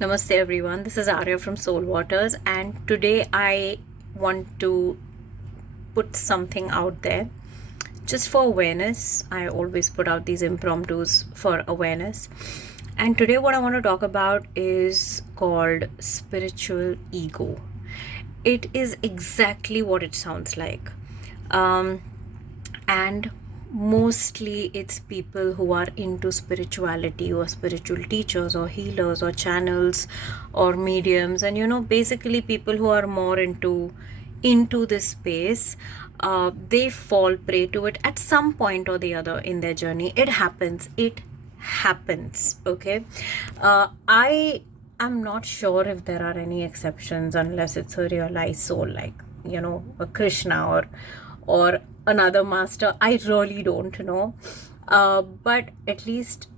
Namaste everyone, this is Arya from Soul Waters, and today I want to put something out there just for awareness. I always put out these impromptus for awareness. And today, what I want to talk about is called spiritual ego. It is exactly what it sounds like. Um, and mostly it's people who are into spirituality or spiritual teachers or healers or channels or mediums, and basically people who are more into this space. They fall prey to it at some point or the other in their journey. It happens, okay. I am not sure if there are any exceptions, unless it's a realized soul like a Krishna or another master. I really don't know. But at least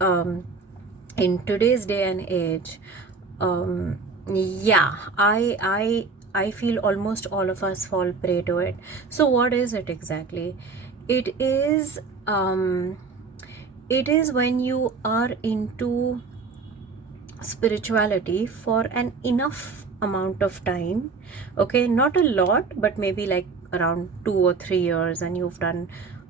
um, in today's day and age, yeah, I feel almost all of us fall prey to it. So what is it exactly? It is um, it is when you are into spirituality for an enough amount of time, okay, not a lot, but maybe like around 2 or 3 years, and you've done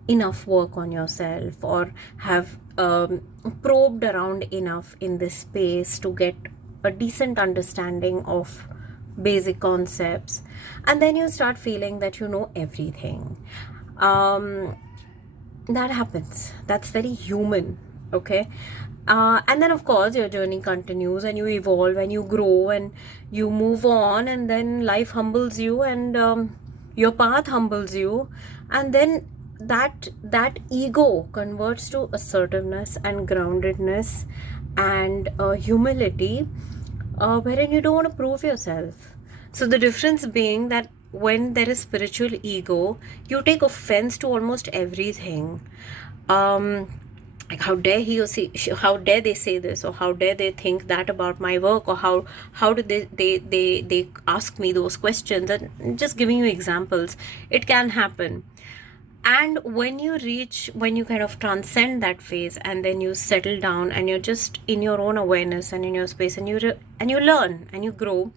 enough work on yourself, or have probed around enough in this space to get a decent understanding of basic concepts, and then you start feeling that you know everything. um, that happens. That's very human, okay. And then of course your journey continues, and you evolve and you grow and you move on, and then life humbles you, and your path humbles you, and then that ego converts to assertiveness and groundedness and humility, wherein you don't want to prove yourself. So the difference being that when there is spiritual ego, you take offense to almost everything. Um, like, how dare how dare they say this, or how dare they think that about my work, or how did they ask me those questions, and just giving you examples. It can happen. And when you kind of transcend that phase, and then you settle down, and you're just in your own awareness and in your space, and you learn and you grow.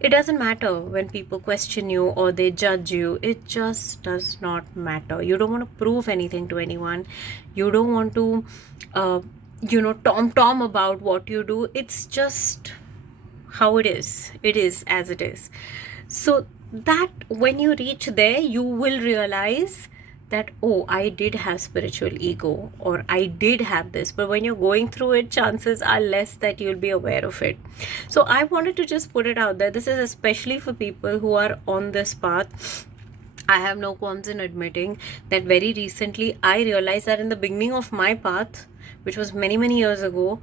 It doesn't matter when people question you or they judge you. It just does not matter. You don't want to prove anything to anyone. You don't want to uh, tom about what you do. It's just how it is. It is as it is. So that when you reach there, you will realize that, oh, I did have spiritual ego, or I did have this. But when you're going through it, chances are less that you'll be aware of it. So I wanted to just put it out there. This is especially for people who are on this path. I have no qualms in admitting that very recently I realized that in the beginning of my path, which was many, many years ago,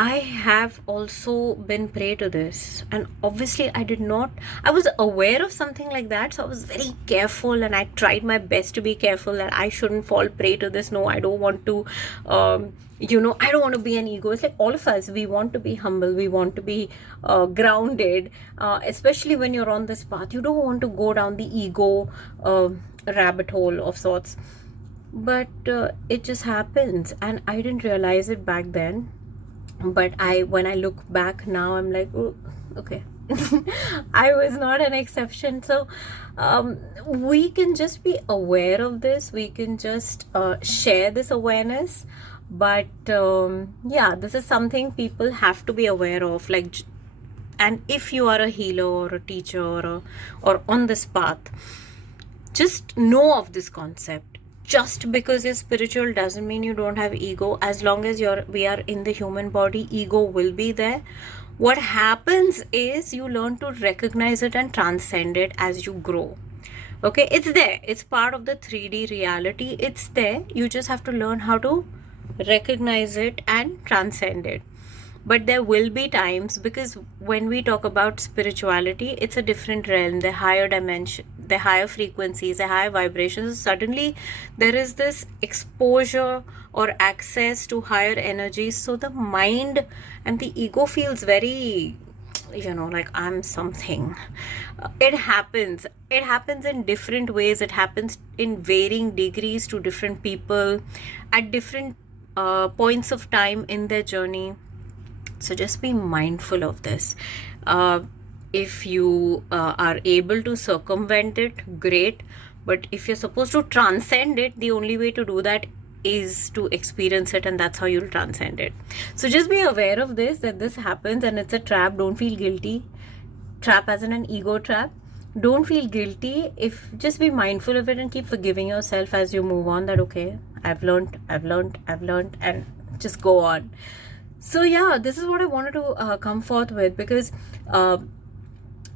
I have also been prey to this. And obviously, I was aware of something like that. So I was very careful, and I tried my best to be careful that I shouldn't fall prey to this. No, I don't want to, I don't want to be an ego. It's like all of us, we want to be humble, we want to be grounded, especially when you're on this path. You don't want to go down the ego rabbit hole of sorts. But it just happens. And I didn't realize it back then, but when I look back now, I'm like, oh, okay. I was not an exception. So we can just be aware of this, we can just share this awareness. But yeah, this is something people have to be aware of, like. And if you are a healer or a teacher, or on this path, just know of this concept. Just because you're spiritual doesn't mean you don't have ego. As long as we are in the human body, ego will be there. What happens is you learn to recognize it and transcend it as you grow. Okay, it's there. It's part of the 3D reality. It's there. You just have to learn how to recognize it and transcend it. But there will be times, because when we talk about spirituality, it's a different realm, the higher dimension, the higher frequencies, the higher vibrations. Suddenly there is this exposure or access to higher energies, so the mind and the ego feels very, like, I'm something. It happens in different ways. It happens in varying degrees to different people at different points of time in their journey. So just be mindful of this. uh, if you are able to circumvent it, great. But if you're supposed to transcend it, the only way to do that is to experience it, and that's how you'll transcend it. So just be aware of this, that this happens and it's a trap. Don't feel guilty. Trap as in an ego trap. Don't feel guilty. If just be mindful of it and keep forgiving yourself as you move on, that okay, I've learned, and just go on. So yeah, this is what I wanted to come forth with, because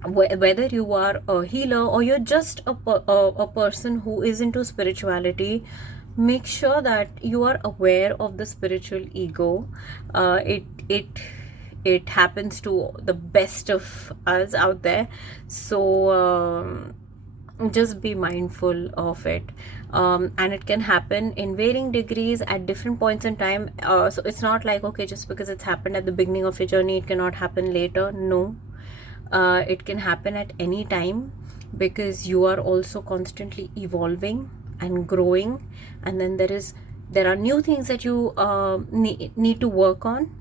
whether you are a healer or you're just a person who is into spirituality, make sure that you are aware of the spiritual ego. It happens to the best of us out there. So just be mindful of it. And it can happen in varying degrees at different points in time. So it's not like, okay, just because it's happened at the beginning of your journey, it cannot happen later. No, it can happen at any time, because you are also constantly evolving and growing. And then there are new things that you need to work on.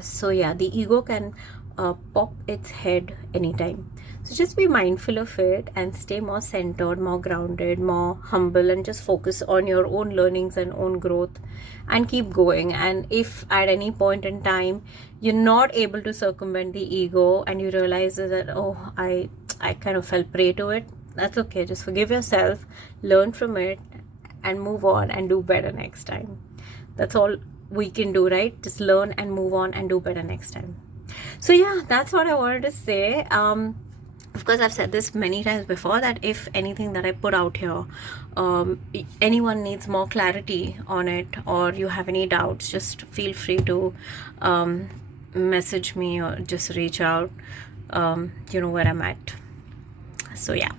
So yeah, the ego can pop its head anytime. So just be mindful of it and stay more centered, more grounded, more humble, and just focus on your own learnings and own growth, and keep going. And if at any point in time you're not able to circumvent the ego and you realize that, oh, I kind of fell prey to it, that's okay. Just forgive yourself, learn from it, and move on and do better next time. That's all we can do, right? Just learn and move on and do better next time. So yeah, that's what I wanted to say. Of course, I've said this many times before, that if anything that I put out here, anyone needs more clarity on it, or you have any doubts, just feel free to message me or just reach out. You know where I'm at. So yeah.